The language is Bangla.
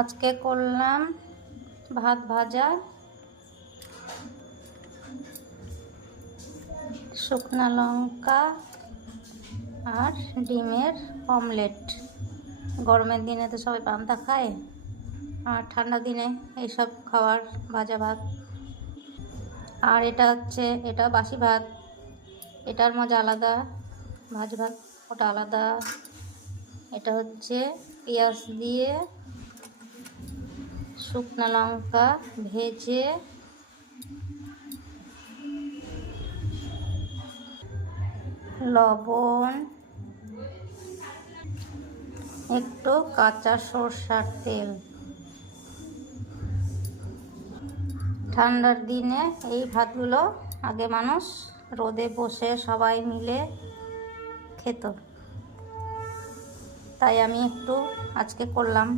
আজকে করলাম ভাত ভাজা, শুকনো লঙ্কা আর ডিমের অমলেট। গরমের দিনে তো সবাই পান্তা খায়, আর ঠান্ডা দিনে এইসব খাবার, ভাজা ভাত। আর এটা বাসি ভাত, এটার মজা আলাদা, ভাজা ভাত ওটা আলাদা। এটা হচ্ছে পেঁয়াজ দিয়ে শুকনো লঙ্কা ভেজে লবণ, একটু কাঁচা সরষার তেল। ঠান্ডার দিনে এই ভাতগুলো আগে মানুষ রোদে বসে সবাই মিলে খেত, তাই আমি একটু আজকে করলাম।